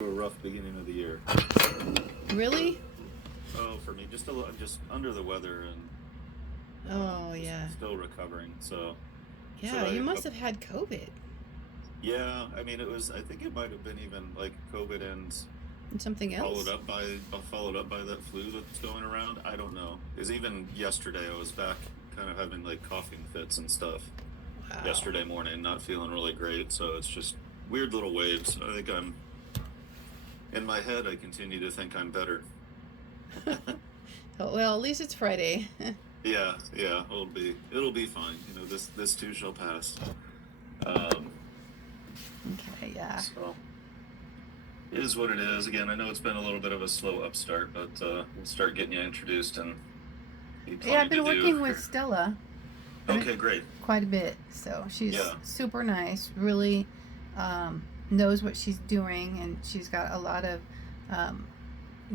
A rough beginning of the year. Really? Oh, for me, just just under the weather and Oh, just yeah. still recovering. So Yeah, you must have had COVID yeah, I mean, it was. I think it might have been even like COVID and and something followed else. up by that flu that's going around. I don't know. Because even yesterday, I was back, kind of having like coughing fits and stuff. Wow. Yesterday morning, not feeling really great. So it's just weird little waves. I think I'm in my head. I continue to think I'm better. Oh, well, at least it's Friday. Yeah, yeah, it'll be fine. This too shall pass. Um, Okay, yeah. so it is what it is. Again, I know it's been a little bit of a slow upstart, but we'll start getting you introduced and be Yeah, plenty I've to been do working with here. Stella Okay, great. quite a bit, so she's Yeah, super nice, really knows what she's doing, and she's got a lot of um,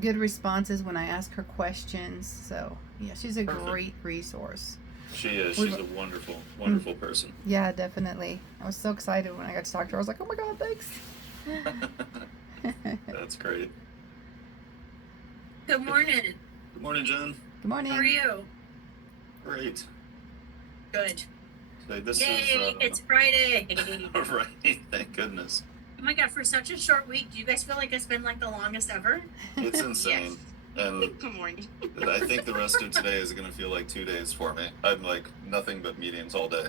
good responses when I ask her questions. So, yeah, she's a perfect. great resource. She is. We've, She's a wonderful, mm, wonderful person. yeah, definitely. I was so excited when I got to talk to her. I was like, oh my God, thanks. That's great. Good morning. Good morning, Jen. Good How are morning. you? Great. Good. Okay, this is Yay, it's Friday. all right. Thank goodness. Oh my God, for such a short week, do you guys feel like it's been like the longest ever? It's insane. And Good morning. I think the rest of today is going to feel like 2 days for me. I'm like nothing but meetings all day.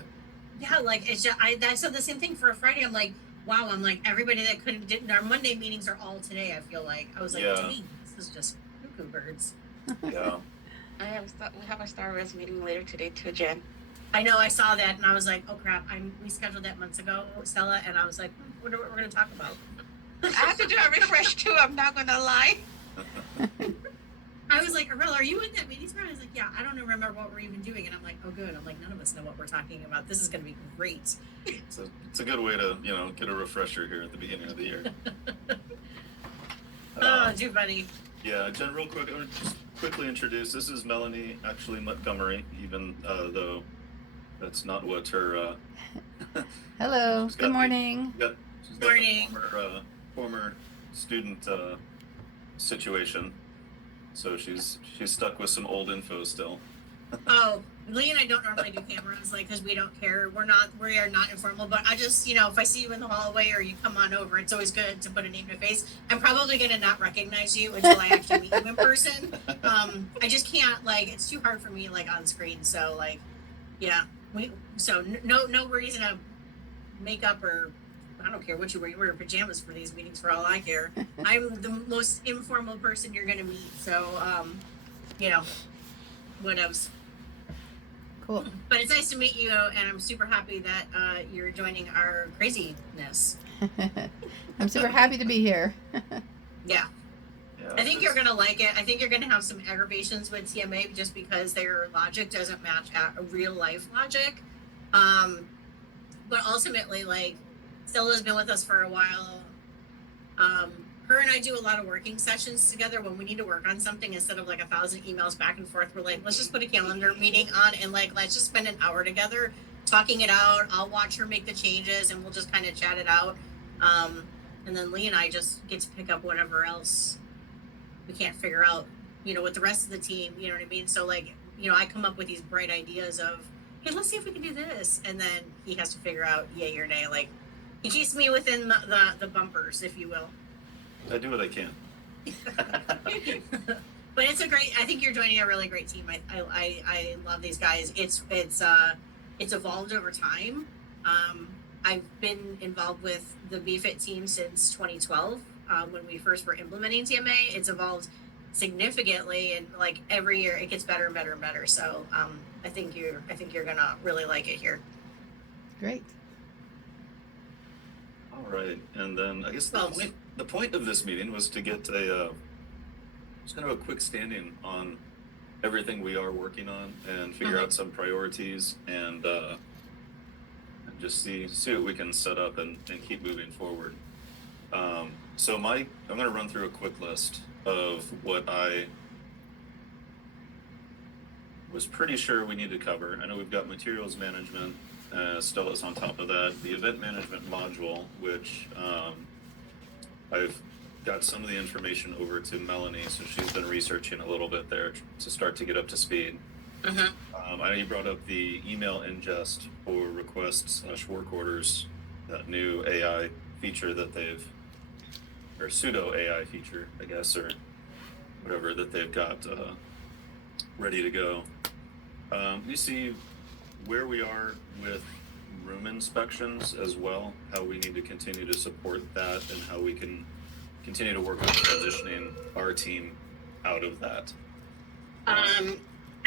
Yeah, like it's just I said the same thing for a Friday. I'm like, wow, I'm like everybody that couldn't did our Monday meetings are all today, I feel like. I was like, Yeah, dang, this is just cuckoo birds. yeah. We have a Star Wars meeting later today too, Jen. I know I saw that and I was like, oh crap, we scheduled that months ago, Stella, and I was like, wonder what we're gonna talk about. I have to do a refresh too. I'm not gonna lie. I was like, Arel, are you in that meeting tomorrow? I was like, yeah, I don't even remember what we're even doing. And I'm like, oh, good. I'm like, none of us know what we're talking about. This is going to be great. It's a good way to get a refresher here at the beginning of the year. Oh, too funny. Yeah, Jen, real quick, I'm gonna just quickly introduce. This is Melanie, actually Montgomery, even though that's not what her. Hello. She's Good got morning. she's got the Morning. former student situation, so she's stuck with some old info still. Oh, Lee and I don't normally do cameras, like, because we don't care. We are not informal, but I just, if I see you in the hallway or you come on over, it's always good to put a name to face. I'm probably going to not recognize you until I actually meet you in person. I just can't, like, it's too hard for me, like, on screen. So, like, yeah, no reason to make up or I don't care what you wear. You wear pajamas for these meetings for all I care. I'm the most informal person you're going to meet. So, you know, whatevs. Cool. But it's nice to meet you, and I'm super happy that you're joining our craziness. I'm super happy to be here. Yeah. Yeah, I think you're going to like it. I think you're going to have some aggravations with TMA just because their logic doesn't match real life logic. But ultimately, like, Stella's been with us for a while. Her and I do a lot of working sessions together when we need to work on something instead of like 1,000 emails back and forth. We're like, let's just put a calendar meeting on and like, let's just spend an hour together talking it out. I'll watch her make the changes and we'll just kind of chat it out. And then Lee and I just get to pick up whatever else we can't figure out, with the rest of the team, you know what I mean? So like, I come up with these bright ideas of, hey, let's see if we can do this. And then he has to figure out yay or nay. Like, he keeps me within the bumpers, if you will. I do what I can. But it's I think you're joining a really great team. I love these guys. It's evolved over time. I've been involved with the BFIT team since 2012, when we first were implementing TMA. It's evolved significantly, and like every year it gets better and better and better. So I think you're gonna really like it here. Great. All right, and then I guess the point of this meeting was to get just kind of a quick standing on everything we are working on and figure out some priorities and just see what we can set up and keep moving forward. So I'm going to run through a quick list of what I was pretty sure we need to cover. I know we've got materials management. Stella's on top of that. The event management module, which I've got some of the information over to Melanie, so she's been researching a little bit there to start to get up to speed. I know you brought up the email ingest for requests/work orders, that new AI feature that they've, or pseudo AI feature, I guess, or whatever that they've got ready to go. You see where we are with room inspections as well, how we need to continue to support that, and how we can continue to work on transitioning our team out of that.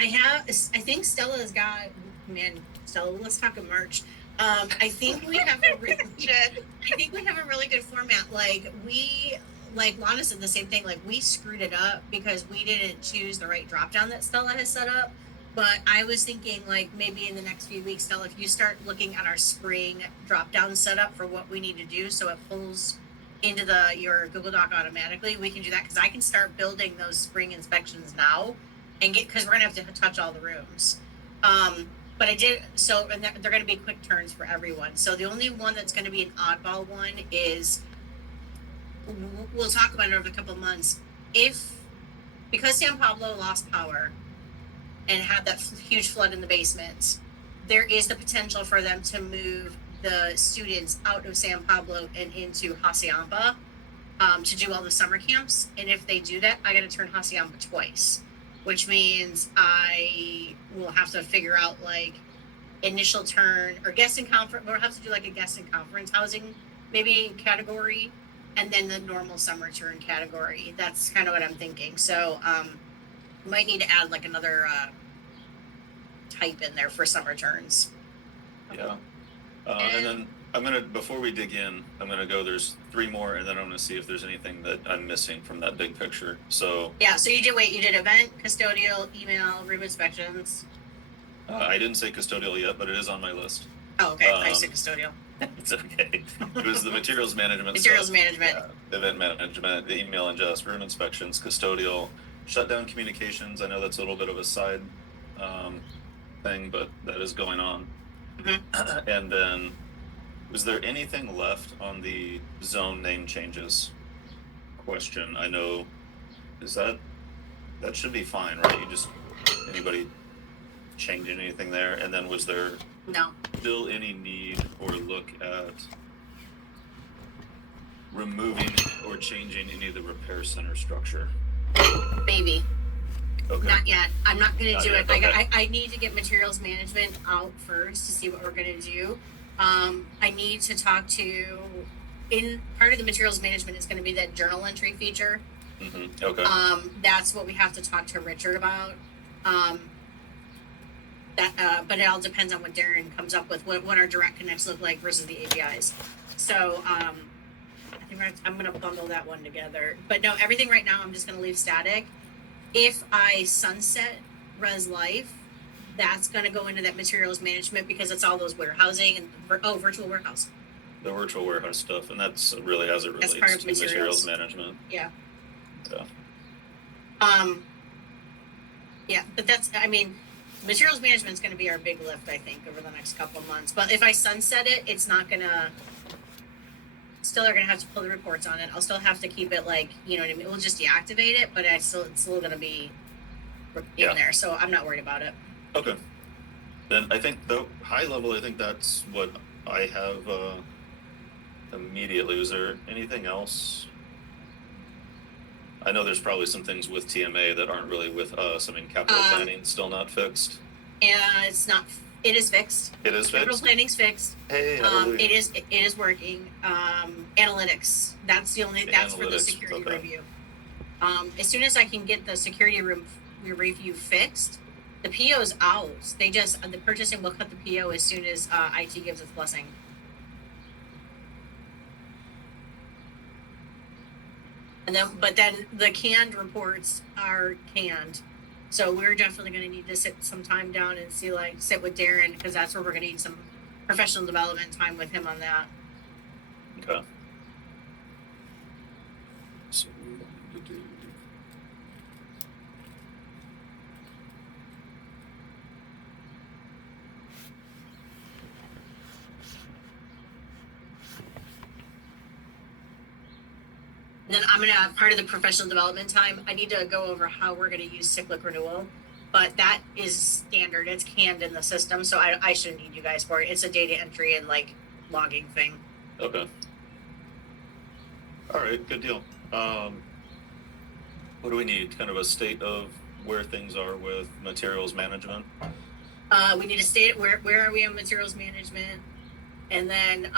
I think Stella's got, man, Stella, let's talk in March. I think we have a really good format. Like Lana said the same thing, like we screwed it up because we didn't choose the right drop down that Stella has set up. But I was thinking like maybe in the next few weeks, Stella, if you start looking at our spring drop down setup for what we need to do, so it pulls into your Google Doc automatically, we can do that because I can start building those spring inspections now and because we're gonna have to touch all the rooms. But I did so, and they're gonna be quick turns for everyone. So the only one that's gonna be an oddball one is, we'll talk about it over a couple of months. Because San Pablo lost power and had that huge flood in the basement, there is the potential for them to move the students out of San Pablo and into Hacienda to do all the summer camps. And if they do that, I got to turn Hacienda twice, which means I will have to figure out like initial turn or guest and conference. We'll have to do like a guest and conference housing maybe category, and then the normal summer turn category. That's kind of what I'm thinking. So might need to add like another type in there for summer turns. Yeah. And then I'm gonna, before we dig in, I'm gonna go, there's 3 more, and then I'm gonna see if there's anything that I'm missing from that big picture. So yeah, so you did event, custodial, email, room inspections. I didn't say custodial yet, but it is on my list. Oh, okay. I said custodial. It's okay. It was the materials management management. Yeah, event management, the email ingest, room inspections, custodial, shutdown communications. I know that's a little bit of a side thing, but that is going on. And then, was there anything left on the zone name changes question? I know, that should be fine, right? Anybody changing anything there? And then was there No. still any need or look at removing or changing any of the repair center structure? Maybe. Okay. Not yet. I'm not going to do it. Okay. I need to get materials management out first to see what we're going to do. I need to talk to, in part of the materials management is going to be that journal entry feature. Okay. That's what we have to talk to Richard about. But it all depends on what Darren comes up with, what our direct connects look like versus the APIs. So I think I'm going to bundle that one together. But no, everything right now I'm just going to leave static. If I sunset Res Life, that's going to go into that materials management because it's all those warehousing and virtual warehouse. The virtual warehouse stuff, and that's really as it relates part of to materials management. Yeah. Yeah. Yeah, but materials management is going to be our big lift, I think, over the next couple of months. But if I sunset it, it's not going to. Still are going to have to pull the reports on it. I'll still have to keep it like, you know what I mean? We'll just deactivate it, but it's still going to be in there. So I'm not worried about it. Okay. Then I think the high level, I think that's what I have immediately. Was there anything else? I know there's probably some things with TMA that aren't really with us. I mean, capital planning still not fixed. Yeah, it's not. It is fixed. It is Capital fixed. planning's fixed. Hey, it is working. Analytics. That's the only. That's for the security review. As soon as I can get the security room review fixed, the PO's out. The purchasing will cut the PO as soon as IT gives its blessing. And then the canned reports are canned. So we're definitely going to need to sit some time down and sit with Darren, because that's where we're going to need some professional development time with him on that. Okay. So, And then I'm gonna, part of the professional development time, I need to go over how we're gonna use cyclic renewal. But that is standard, it's canned in the system, so I shouldn't need you guys for it. It's a data entry and like logging thing. Okay. All right, good deal. What do we need? Kind of a state of where things are with materials management? We need to state where are we on materials management? And then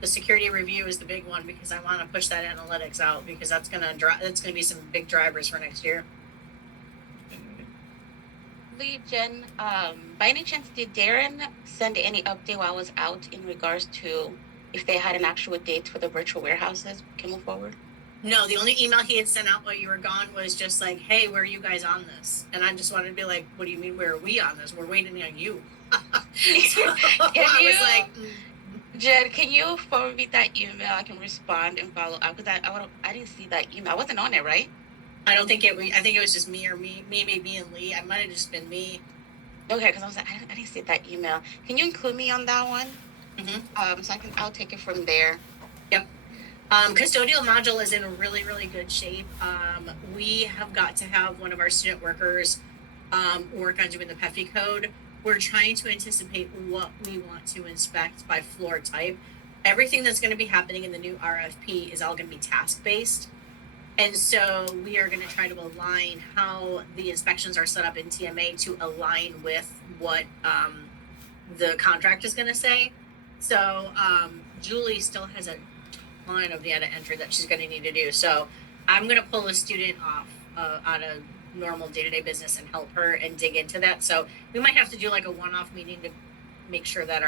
the security review is the big one because I want to push that analytics out because that's gonna be some big drivers for next year. Lee, Jen, by any chance, did Darren send any update while I was out in regards to if they had an actual date for the virtual warehouses? Can move forward. No, the only email he had sent out while you were gone was just like, "Hey, where are you guys on this?" And I just wanted to be like, "What do you mean, where are we on this? We're waiting on you." So I was like, Jen, can you forward me that email? I can respond and follow up because I didn't see that email. I wasn't on it, right? I don't think I think it was just me, maybe me and Lee. I might have just been me. Okay, because I was like, I didn't see that email. Can you include me on that one? Mm-hmm. So I'll take it from there. Yep. Custodial module is in really, really good shape. We have got to have one of our student workers work on doing the PEFI code. We're trying to anticipate what we want to inspect by floor type. Everything that's going to be happening in the new RFP is all going to be task-based. And so we are going to try to align how the inspections are set up in TMA to align with what the contract is going to say. So Julie still has a ton of data entry that she's going to need to do. So I'm going to pull a student off out of normal day-to-day business and help her and dig into that. So we might have to do like a one-off meeting to make sure that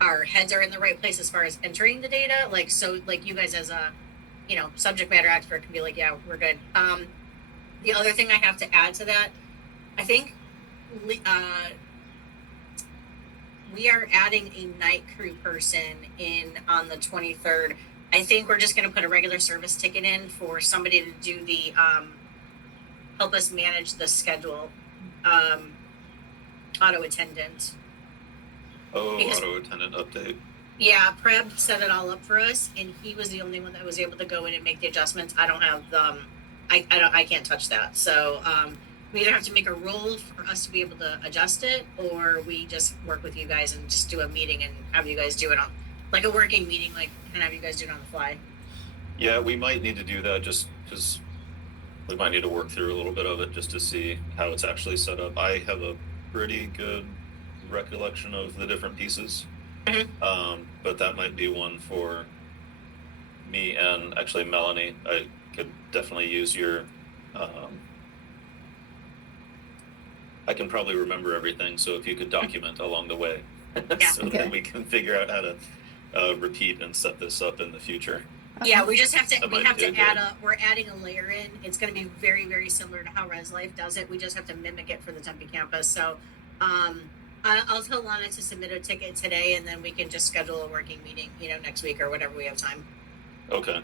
our heads are in the right place as far as entering the data. Like, so like you guys as a subject matter expert can be like, yeah, we're good. The other thing I have to add to that, I think we are adding a night crew person in on the 23rd. I think we're just going to put a regular service ticket in for somebody to do the help us manage the schedule, auto attendant. Auto attendant update. Yeah, Preb set it all up for us, and he was the only one that was able to go in and make the adjustments. I don't have I can't touch that. So we either have to make a rule for us to be able to adjust it, or we just work with you guys and just do a meeting and have you guys do it on like a working meeting, like and have you guys do it on the fly. Yeah, we might need to do that just because we might need to work through a little bit of it just to see how it's actually set up. I have a pretty good recollection of the different pieces. Mm-hmm. But that might be one for me and actually Melanie. I could definitely use your I can probably remember everything, so if you could document along the way so that we can figure out how to repeat and set this up in the future. Yeah, we just have to we're adding a layer in. It's going to be very, very similar to how Res Life does it. We just have to mimic it for the Tempe campus. So I'll tell Lana to submit a ticket today, and then we can just schedule a working meeting, next week or whatever we have time. Okay,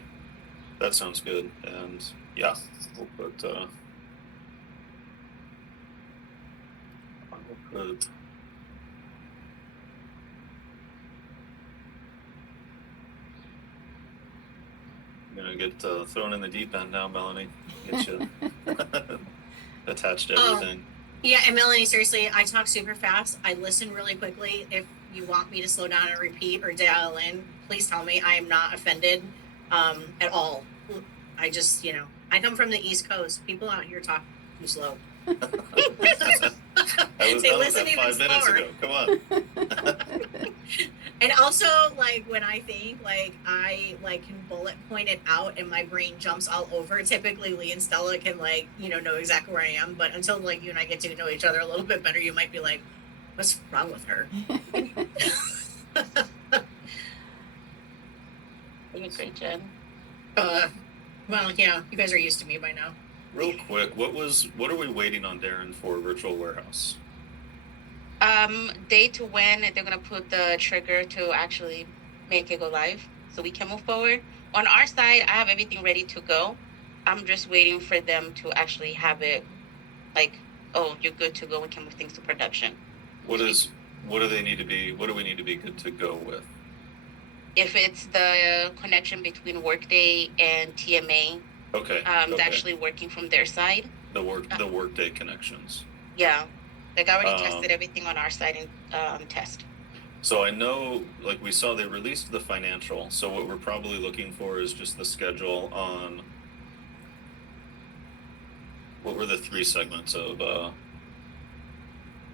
that sounds good. And yeah, we'll put I'm gonna get thrown in the deep end now, Melanie. Get you attached to everything. Yeah, and Melanie, seriously, I talk super fast. I listen really quickly. If you want me to slow down and repeat or dial in, please tell me. I am not offended at all. I just, I come from the East Coast. People out here talk too slow. That was 5 minutes ago. Come on. And also, like, when I think, like, I, like, can bullet point it out and my brain jumps all over, typically Lee and Stella can, like, know exactly where I am. But until, like, you and I get to know each other a little bit better, you might be like, what's wrong with her? You're great, Jen. Well, yeah, you guys are used to me by now. Real quick, what are we waiting on Darren for virtual warehouse? Date to when they're gonna put the trigger to actually make it go live so we can move forward. On our side, I have everything ready to go. I'm just waiting for them to actually have it like, oh, you're good to go, we can move things to production. What do we need to be good to go with? If it's the connection between Workday and TMA, Okay. it's Okay. actually working from their side. The Workday connections. Yeah, like I already tested everything on our side and test. So I know, like we saw, they released the financial. So what we're probably looking for is just the schedule on what were the 3 segments of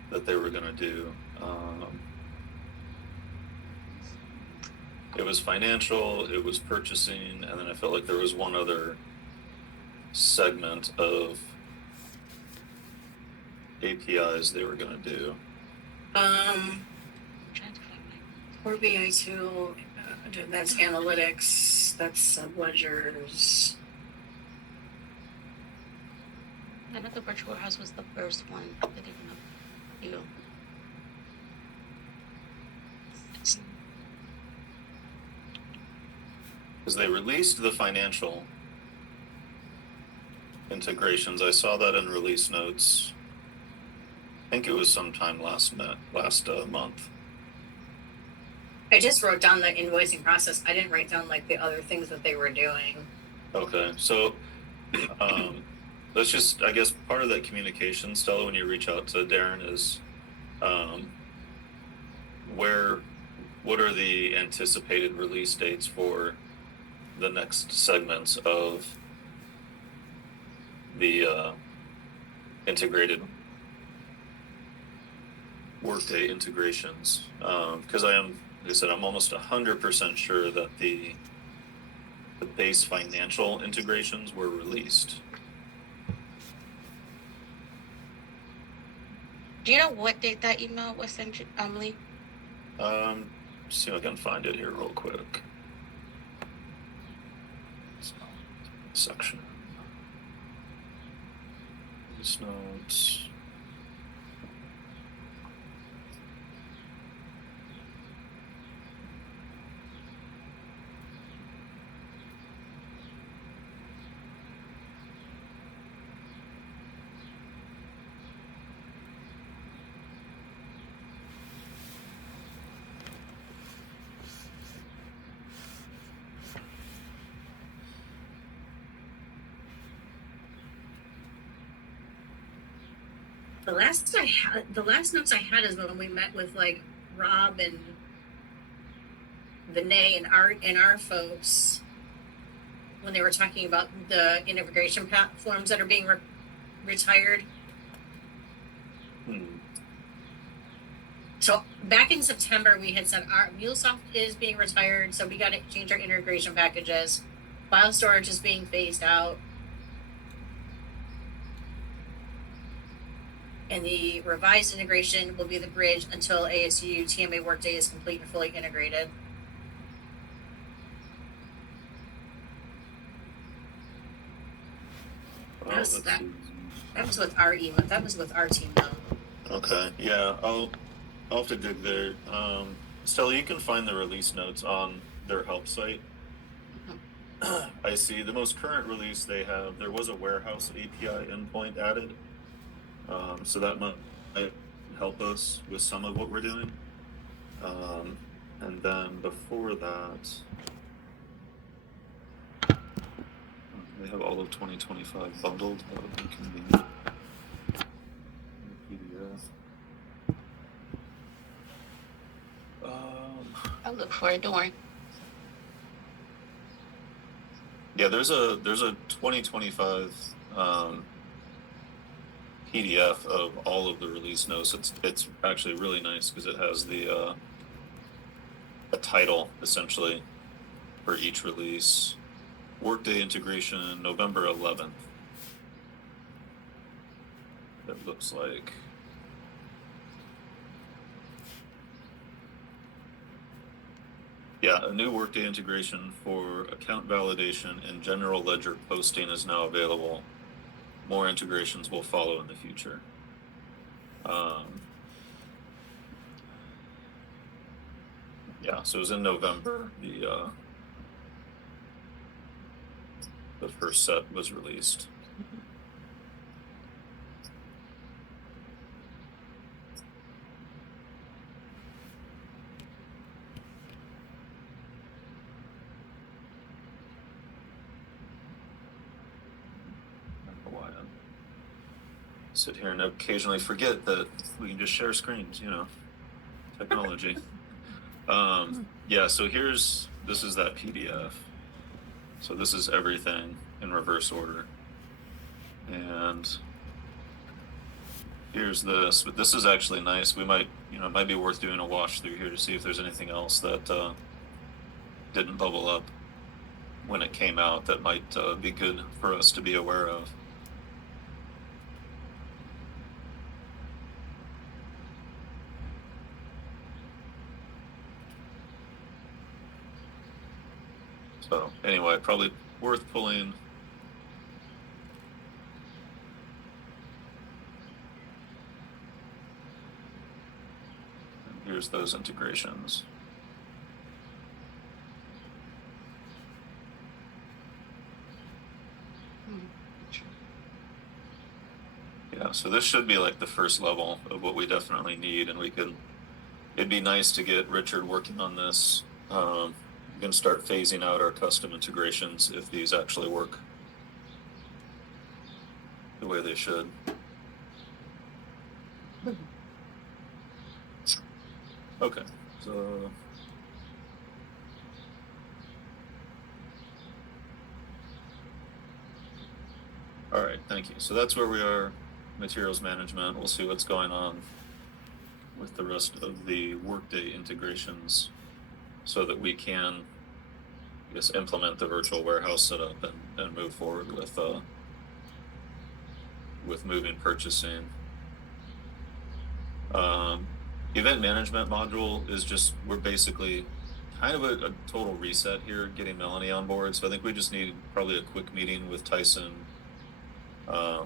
that they were gonna do. It was financial, it was purchasing, and then I felt like there was one other segment of APIs they were gonna do. I'm trying to find my. Core BI tool, that's analytics, that's sub ledgers. I know the virtual warehouse was the first one. They didn't have you. Because they released the financial integrations. I saw that in release notes. I think it was sometime last month. I just wrote down the invoicing process. I didn't write down like the other things that they were doing. Okay, so let's just, I guess, part of that communication, Stella, when you reach out to Darren is what are the anticipated release dates for the next segments of the integrated Workday integrations? Because like I said, I'm almost 100% sure that the base financial integrations were released. Do you know what date that email was sent to Emily? See if I can find it here real quick. Section. These notes. The last notes I had is when we met with like Rob and Vinay and our folks when they were talking about the integration platforms that are being retired. So back in September, we had said our MuleSoft is being retired, so we got to change our integration packages. File storage is being phased out. And the revised integration will be the bridge until ASU TMA Workday is complete and fully integrated. That was with our email. That was with our team though. Okay, yeah, I'll have to dig there. Stella, you can find the release notes on their help site. I see the most current release they have, there was a warehouse API endpoint added. So that might help us with some of what we're doing. And then before that, they have all of 2025 bundled. That would be convenient. PDF. I'll look for it. Don't worry. Yeah, there's a 2025 PDF of all of the release notes. It's actually really nice because it has the a title essentially for each release. Workday integration November 11th. That looks like. Yeah, a new Workday integration for account validation and general ledger posting is now available. More integrations will follow in the future. Yeah, so it was in November. The first set was released. sit here and occasionally forget that we can just share screens, you know, technology. Yeah, so this is that PDF. So this is everything in reverse order. And here's this, but this is actually nice. We might, you know, it might be worth doing a wash through here to see if there's anything else that didn't bubble up when it came out that might be good for us to be aware of. So anyway, probably worth pulling. And here's those integrations. Yeah, so this should be like the first level of what we definitely need, and it'd be nice to get Richard working on this. We can start phasing out our custom integrations if these actually work the way they should. Okay, so all right, thank you. So that's where we are. Materials management. We'll see what's going on with the rest of the Workday integrations so that we can, I guess, implement the virtual warehouse setup and move forward with moving purchasing. Event management module is just, we're basically kind of a total reset here, getting Melanie on board. So I think we just need probably a quick meeting with Tyson to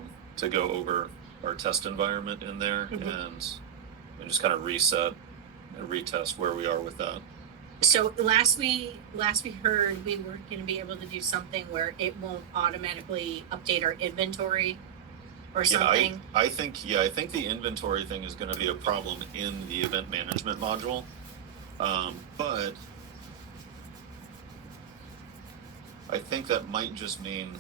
go over our test environment in there and just kind of reset and retest where we are with that. So last we heard we were going to be able to do something where it won't automatically update our inventory or something. I think the inventory thing is going to be a problem in the event management module, but I think that might just mean,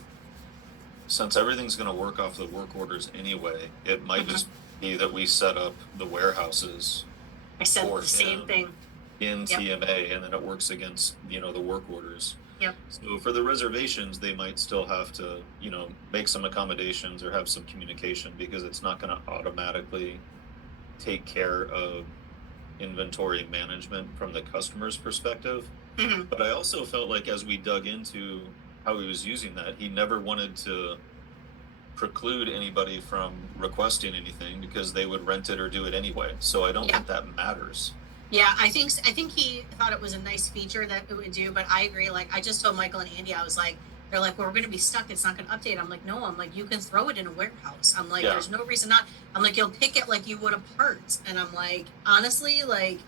since everything's going to work off the work orders anyway, it might just be that we set up the warehouses. I said the same thing in TMA, and then it works against, you know, the work orders. Yep. So for the reservations, they might still have to, you know, make some accommodations or have some communication, because it's not going to automatically take care of inventory management from the customer's perspective. But I also felt like as we dug into how he was using that, he never wanted to preclude anybody from requesting anything because they would rent it or do it anyway. So I don't think that matters. Yeah, I think he thought it was a nice feature that it would do, but I agree. Like, I just told Michael and Andy, I was like, they're like, well, we're going to be stuck. It's not going to update. I'm like, no, you can throw it in a warehouse. I'm like, there's no reason not. I'm like, you'll pick it like you would a part. And I'm like, honestly, like,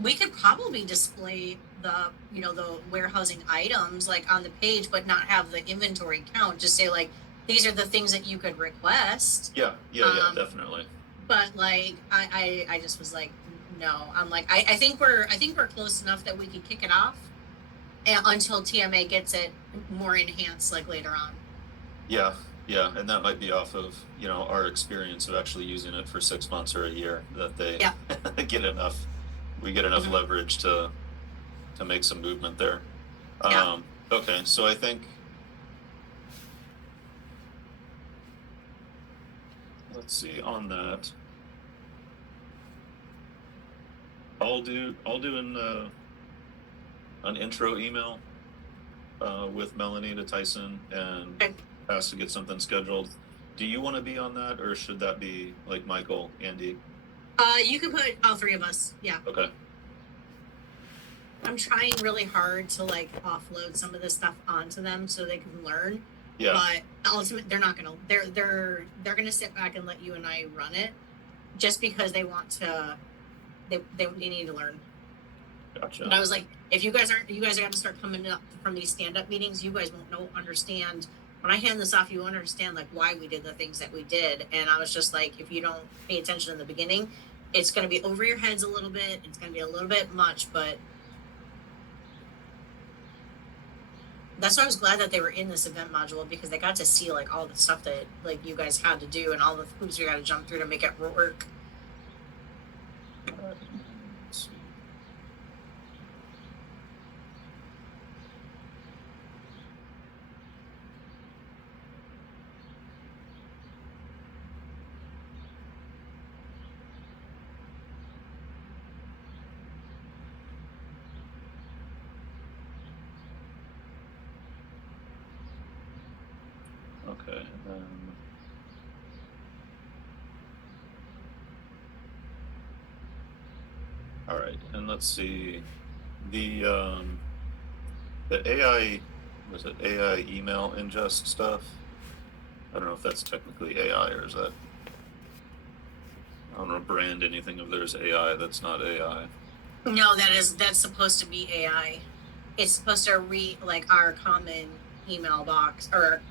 we could probably display the, you know, the warehousing items like on the page, but not have the inventory count. Just say like, these are the things that you could request. Yeah, definitely. But like, I just was like, no. I'm like, I think we're close enough that we can kick it off until TMA gets it more enhanced, like later on. Yeah, and that might be off of, you know, our experience of actually using it for 6 months or a year, that they get enough. We get enough leverage to make some movement there. Okay, so I think, let's see, on that, I'll do an intro email with Melanie to Tyson and ask to get something scheduled. Do you want to be on that, or should that be like Michael, Andy? You can put all three of us. Yeah. Okay. I'm trying really hard to like offload some of this stuff onto them so they can learn. Yeah. But ultimately, they're not gonna. They're gonna sit back and let you and I run it, just because they want to. They need to learn. Gotcha. And I was like, if you guys are going to start coming up from these stand-up meetings, you guys won't understand. When I hand this off, you won't understand like why we did the things that we did. And I was just like, if you don't pay attention in the beginning, it's going to be over your heads a little bit. It's going to be a little bit much, but that's why I was glad that they were in this event module, because they got to see like all the stuff that like you guys had to do and all the hoops you got to jump through to make it work. Let's see. Okay, and then all right, and let's see the AI, was it AI email ingest stuff? I don't know if that's technically AI or is that, I don't know, brand anything of theirs AI that's not AI. No, that's supposed to be AI. It's supposed to read like our common email box, or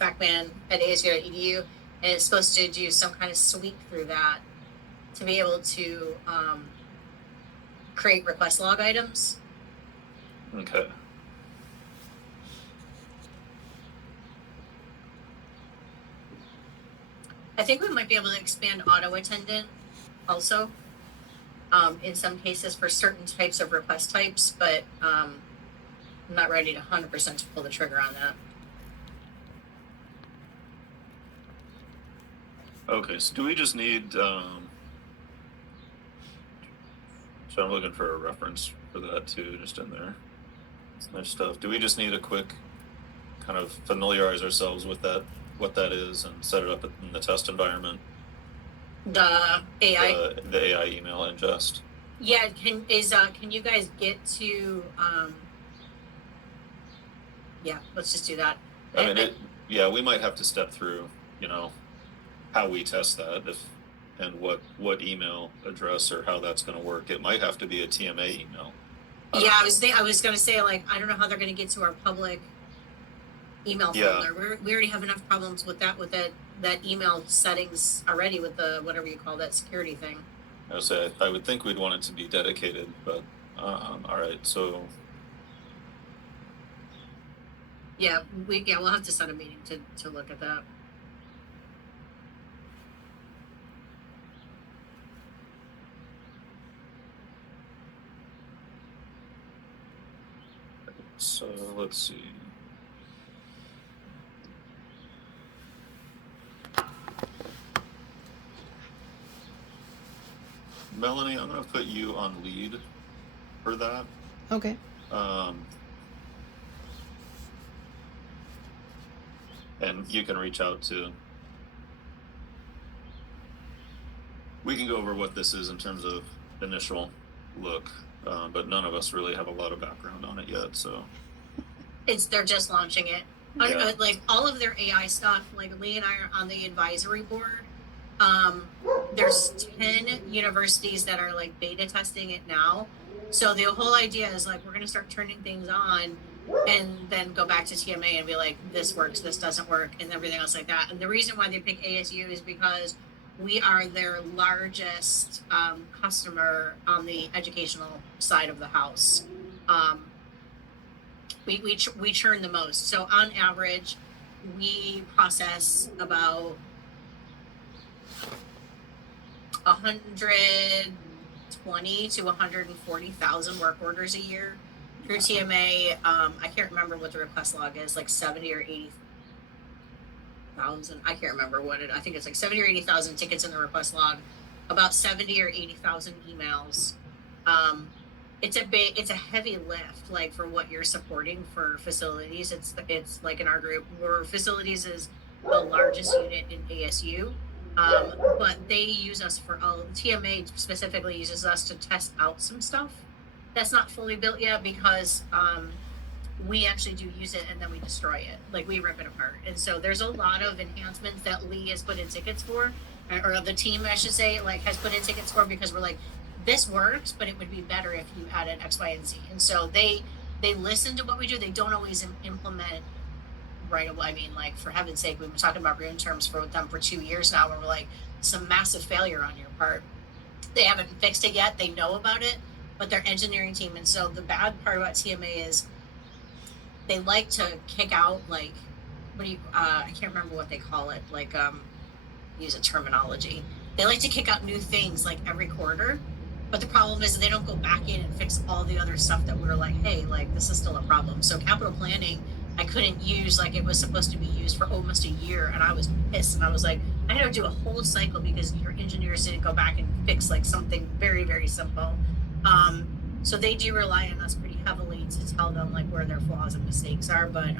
factman at asu.edu, and it's supposed to do some kind of sweep through that to be able to create request log items. Okay. I think we might be able to expand auto attendant also in some cases for certain types of request types, but I'm not ready to 100% to pull the trigger on that. Okay, so do we just need, so I'm looking for a reference for that too, just in there. It's nice stuff. Do we just need a quick kind of familiarize ourselves with that, what that is, and set it up in the test environment? The AI. The AI email ingest. Yeah, can you guys get to yeah, let's just do that. I mean, yeah, we might have to step through, how we test that, and what email address or how that's going to work. It might have to be a TMA email. I was gonna say, like, I don't know how they're gonna get to our public email folder. We already have enough problems with that email settings already with the whatever you call that security thing. I would think we'd want it to be dedicated, but all right, so yeah, we'll have to set a meeting to look at that. So let's see. Melanie, I'm going to put you on lead for that. Okay. And you can reach out to, we can go over what this is in terms of initial look, but none of us really have a lot of background on it yet, so. They're just launching it. Yeah. Like all of their AI stuff, like Lee and I are on the advisory board. There's 10 universities that are like beta testing it now. So the whole idea is like, we're going to start turning things on and then go back to TMA and be like, this works, this doesn't work, and everything else like that. And the reason why they pick ASU is because we are their largest customer on the educational side of the house. We churn the most. So on average, we process about 120 to 140,000 work orders a year through TMA. I can't remember what the request log is, like 70 or 80,000. I can't remember I think it's like 70 or 80,000 tickets in the request log, about 70 or 80,000 emails. It's a heavy lift, like for what you're supporting for facilities. It's like in our group where facilities is the largest unit in ASU. But they use us for TMA specifically uses us to test out some stuff that's not fully built yet, because we actually do use it and then we destroy it, like we rip it apart. And so there's a lot of enhancements that Lee has put in tickets for, or the team I should say, like has put in tickets for, because we're like, this works, but it would be better if you added X, Y, and Z. And so they listen to what we do. They don't always implement right away. I mean, like, for heaven's sake, we've been talking about rune terms for them for 2 years now, and we're like, some massive failure on your part. They haven't fixed it yet. They know about it, but their engineering team. And so the bad part about TMA is they like to kick out like, what do you I can't remember what they call it, like use a terminology. They like to kick out new things like every quarter. But the problem is they don't go back in and fix all the other stuff that we're like, hey, like this is still a problem. So capital planning, I couldn't use like it was supposed to be used for almost a year, and I was pissed. And I was like, I had to do a whole cycle because your engineers didn't go back and fix like something very, very simple. So they do rely on us pretty heavily to tell them like where their flaws and mistakes are. But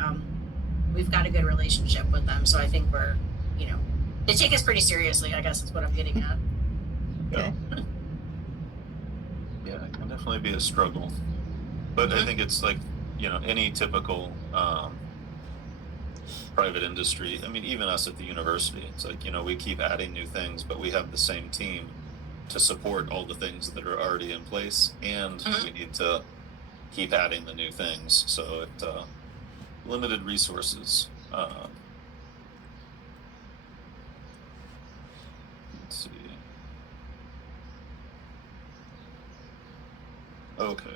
we've got a good relationship with them, so I think we're, you know, they take us pretty seriously, I guess is what I'm getting at. Okay. Yeah, it can definitely be a struggle. But I think it's like, you know, any typical private industry. I mean, even us at the university, it's like, you know, we keep adding new things, but we have the same team to support all the things that are already in place, and we need to keep adding the new things. So it limited resources. Let's see. Okay.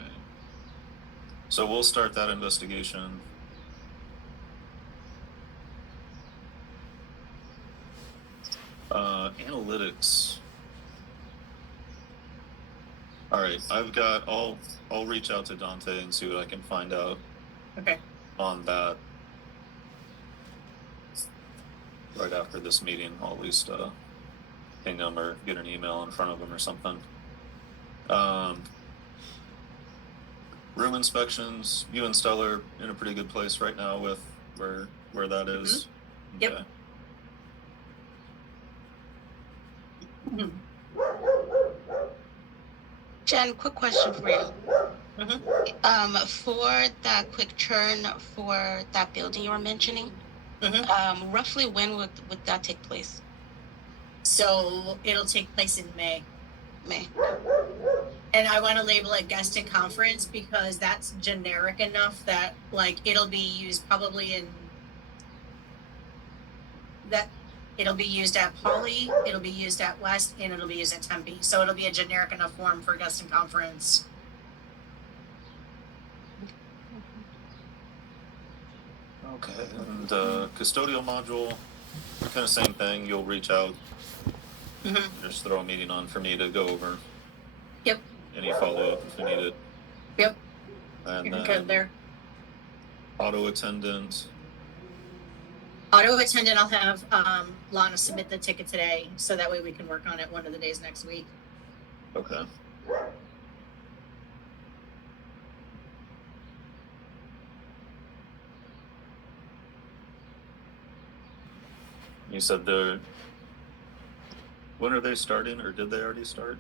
So we'll start that investigation. Analytics. All right, I'll reach out to Dante and see what I can find out Okay. on that right after this meeting. I'll at least ping them or get an email in front of them or something. Room inspections, you and Stella are in a pretty good place right now with where that is. Yep. Okay. Jen, quick question for you. Mm-hmm. For that quick turn for that building you were mentioning, roughly when would that take place? So it'll take place in May. May. And I want to label it guest and conference because that's generic enough that like it'll be used probably in that it'll be used at Poly, it'll be used at West, and it'll be used at Tempe. So it'll be a generic enough form for guest and conference. Okay, and custodial module, kind of same thing. You'll reach out, just throw a meeting on for me to go over. Yep. Any follow up if we need it. Yep. And You're then good there. auto attendant. Auto attendant, I'll have Lana submit the ticket today, so that way we can work on it one of the days next week. Okay. You said when are they starting, or did they already start?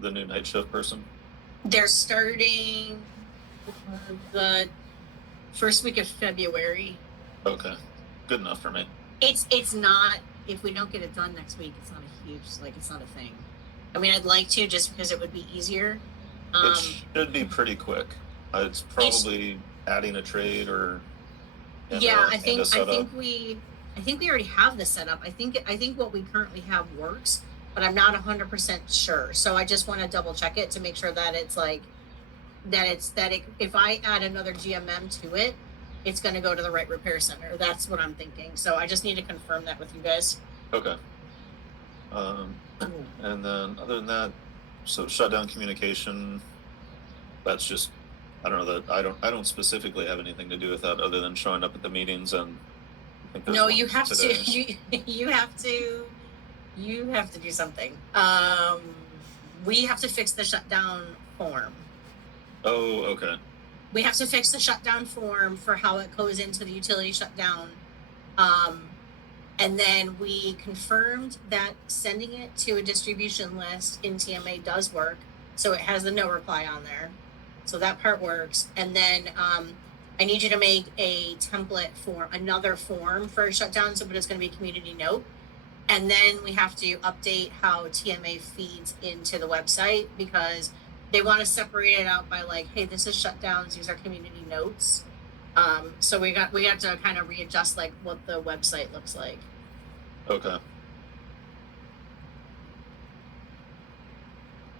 The new night shift person? They're starting the first week of February. Okay, good enough for me. It's not, if we don't get it done next week, it's not a huge, like, it's not a thing. I mean, I'd like to just because it would be easier. It should be pretty quick. It's probably adding a trade or yeah, I think we already have the setup. I think what we currently have works, but I'm not 100% sure. So I just want to double check it to make sure that it's like if I add another GMM to it, it's going to go to the right repair center. That's what I'm thinking. So I just need to confirm that with you guys. Okay. And then other than that, so shutdown communication, that's just, I don't know, that I don't specifically have anything to do with that other than showing up at the meetings. And I think no, you have to you have to do something. We have to fix the shutdown form. Oh, okay. We have to fix the shutdown form for how it goes into the utility shutdown. And then we confirmed that sending it to a distribution list in TMA does work. So it has the no reply on there. So that part works. And then I need you to make a template for another form for shutdown. So, but it's going to be community note. And then we have to update how TMA feeds into the website because they want to separate it out by like, hey, this is shutdowns, these are community notes. So we got to kind of readjust like what the website looks like. Okay.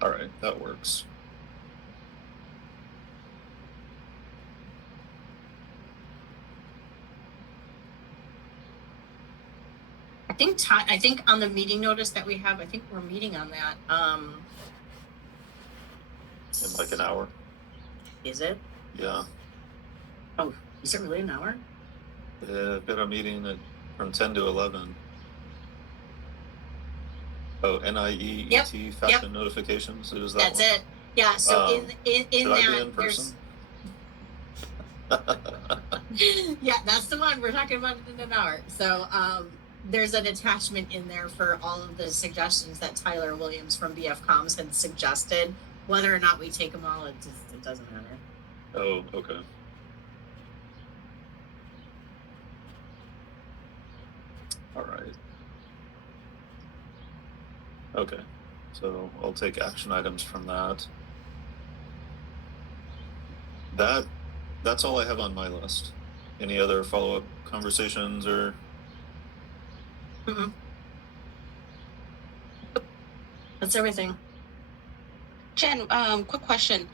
All right, that works. I think on the meeting notice that we have, I think we're meeting on that. In like an hour. Is it? Yeah. Oh, is it really an hour? I've got a meeting from 10 to 11. Oh, NIEET Yep, fashion notifications. It is that That's one. it. Yeah. So in Should I be that in person? yeah, that's the one we're talking about it in an hour. So there's an attachment in there for all of the suggestions that Tyler Williams from BF Comms had suggested. Whether or not we take them all, it doesn't matter. Oh, okay. All right. Okay. So I'll take action items from that. That's all I have on my list. Any other follow-up conversations or? Mm-mm. That's everything. Jen, quick question.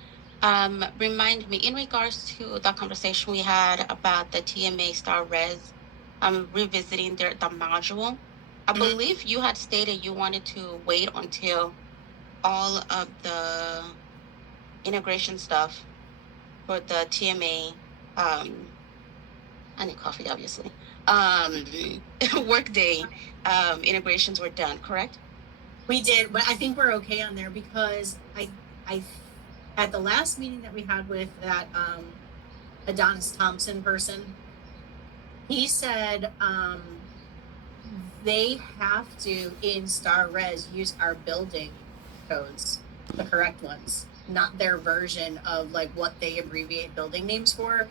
Remind me in regards to the conversation we had about the TMA Star Res, revisiting the module. I believe you had stated you wanted to wait until all of the integration stuff for the TMA. I need coffee, obviously. Workday integrations were done, correct? We did, but I think we're okay on there because I at the last meeting that we had with that Adonis Thompson person, he said they have to in Star Res use our building codes, the correct ones, not their version of like what they abbreviate building names for.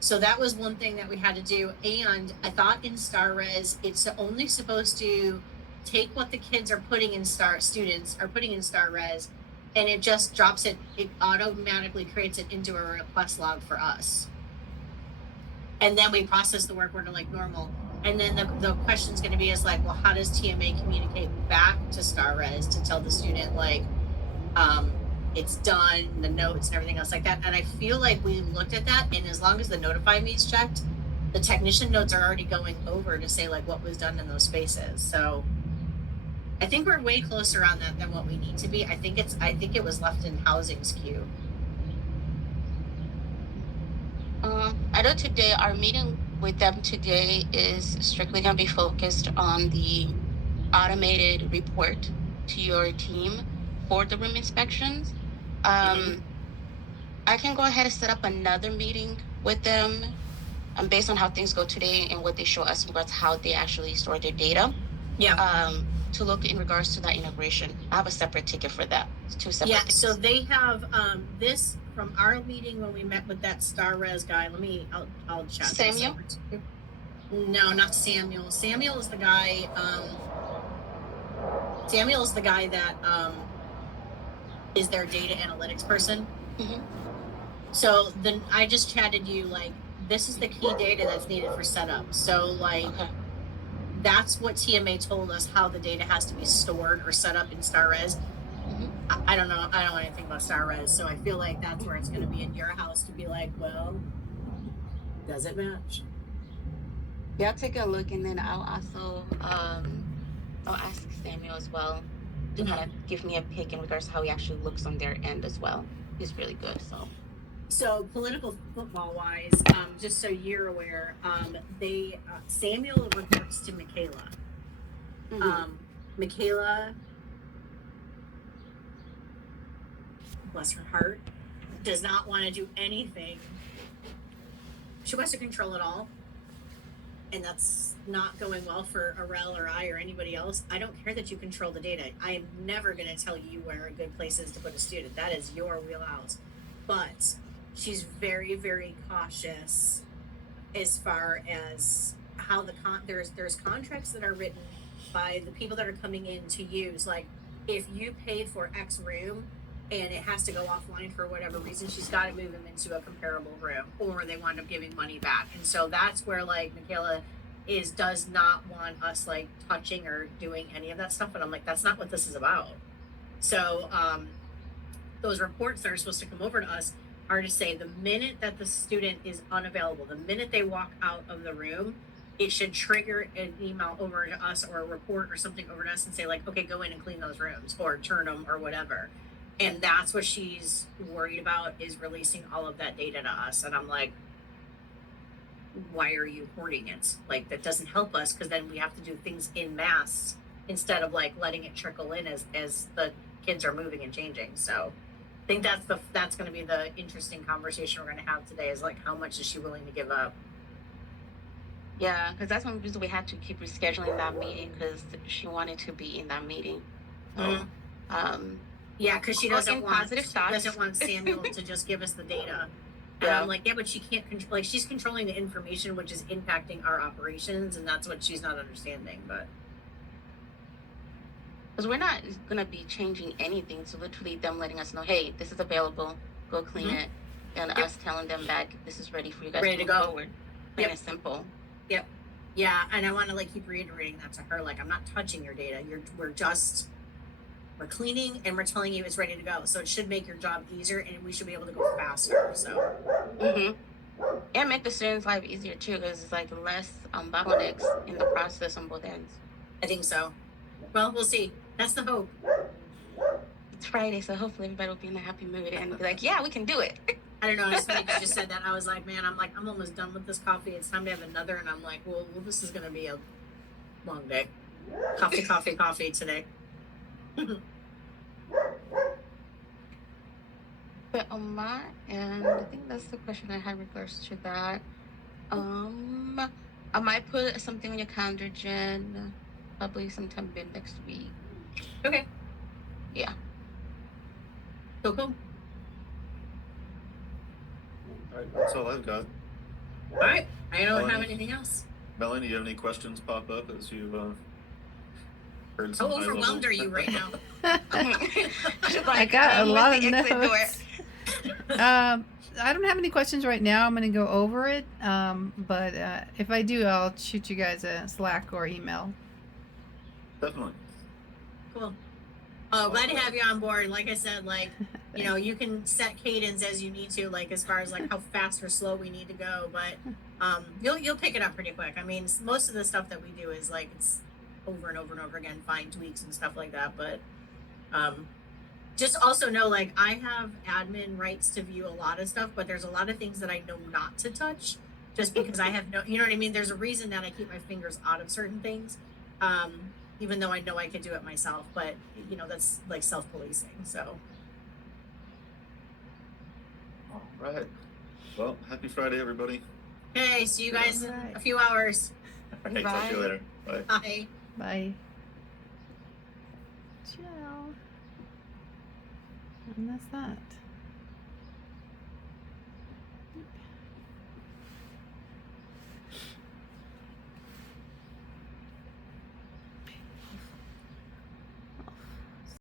So that was one thing that we had to do. And I thought in Star Res, it's only supposed to take what the kids are putting in students are putting in Star Res, and it just drops it automatically creates it into a request log for us. And then we process the work order like normal. And then the question's going to be is like, well, how does TMA communicate back to Star Res to tell the student like, it's done, the notes and everything else like that. And I feel like we looked at that, and as long as the notify me's checked, the technician notes are already going over to say like what was done in those spaces. So I think we're way closer on that than what we need to be. I think it was left in housing's queue. I know today our meeting with them today is strictly going to be focused on the automated report to your team for the room inspections. I can go ahead and set up another meeting with them based on how things go today and what they show us in regards to how they actually store their data. Yeah. To look in regards to that integration. I have a separate ticket for that. It's two separate things. So they have this from our meeting when we met with that Star Res guy. I'll chat. Samuel? No, not Samuel. Samuel is the guy. Samuel is the guy that is their data analytics person. Mm-hmm. So then I just chatted you like this is the key data that's needed for setup. So like that's what TMA told us how the data has to be stored or set up in Star Res. I don't know. I don't know anything about Star Res, so I feel like that's where it's going to be in your house to be like, well, does it match? Yeah, I'll take a look, and then I'll also I'll ask Samuel as well to kind of give me a pick in regards to how he actually looks on their end as well. He's really good. So political football wise, just so you're aware, Samuel reports to Michaela. Michaela, bless her heart, does not want to do anything. She wants to control it all. And that's not going well for Arel or I or anybody else. I don't care that you control the data. I am never going to tell you where a good place is to put a student. That is your wheelhouse. But she's very, very cautious as far as how there's contracts that are written by the people that are coming in to use. Like if you pay for X room and it has to go offline for whatever reason, she's got to move them into a comparable room, or they wind up giving money back. And so that's where like Michaela does not want us like touching or doing any of that stuff. And I'm like, that's not what this is about. So those reports that are supposed to come over to us are to say the minute that the student is unavailable, the minute they walk out of the room, it should trigger an email over to us or a report or something over to us and say like, okay, go in and clean those rooms or turn them or whatever. And that's what she's worried about, is releasing all of that data to us. And I'm like, why are you hoarding it? Like, that doesn't help us, because then we have to do things in mass instead of like letting it trickle in as the kids are moving and changing. So I think that's going to be the interesting conversation we're going to have today, is like, how much is she willing to give up? Yeah, because that's one reason we had to keep rescheduling that meeting, because she wanted to be in that meeting. So, yeah, because she Well, doesn't in want positive thoughts. doesn't want Samuel to just give us the data. And Yeah. I'm like, yeah, but she can't control. Like, she's controlling the information, which is impacting our operations, and that's what she's not understanding. But because we're not going to be changing anything. So literally them letting us know, hey, this is available, go clean it, and Yep. us telling them that this is ready for you guys Ready to to move go. forward. Plain Yep. and simple. Yep. Yeah, and I want to like keep reiterating that to her. Like, I'm not touching your data. We're cleaning and we're telling you it's ready to go. So it should make your job easier, and we should be able to go faster. So And make the students' life easier too, because it's like less bottlenecks in the process on both ends. I think so. Well, we'll see. That's the hope. It's Friday, so hopefully everybody will be in a happy mood and be like, yeah, we can do it. I don't know. It's funny you just said that. I was like, man, I'm almost done with this coffee. It's time to have another. And I'm like, well, this is going to be a long day. Coffee today. But on my end, I think that's the question I had in regards to that. I might put something on your calendar, Jen, probably sometime mid next week. Okay. Yeah. Cool. All right, that's all I've got. All right. I don't have Melanie? anything else. Melanie, you have any questions pop up as you've heard How some high overwhelmed level- are you right now? She's I like, got a where's lot the of exit door? notes. I don't have any questions right now. I'm going to go over it. But if I do, I'll shoot you guys a Slack or email. Definitely. Cool. Oh, glad to have you on board. Like I said, like, you know, you can set cadence as you need to, like as far as like how fast or slow we need to go, but you'll pick it up pretty quick. I mean, most of the stuff that we do is like, it's over and over and over again, fine tweaks and stuff like that. But just also know, like, I have admin rights to view a lot of stuff, but there's a lot of things that I know not to touch, just because I have no, you know what I mean? There's a reason that I keep my fingers out of certain things. Even though I know I could do it myself, but you know, that's like self-policing. So All right. Well, happy Friday, everybody. okay, see you guys in Alright. a few hours. All right, talk to you Bye. later. Bye. Bye. Bye. Ciao. And that's that.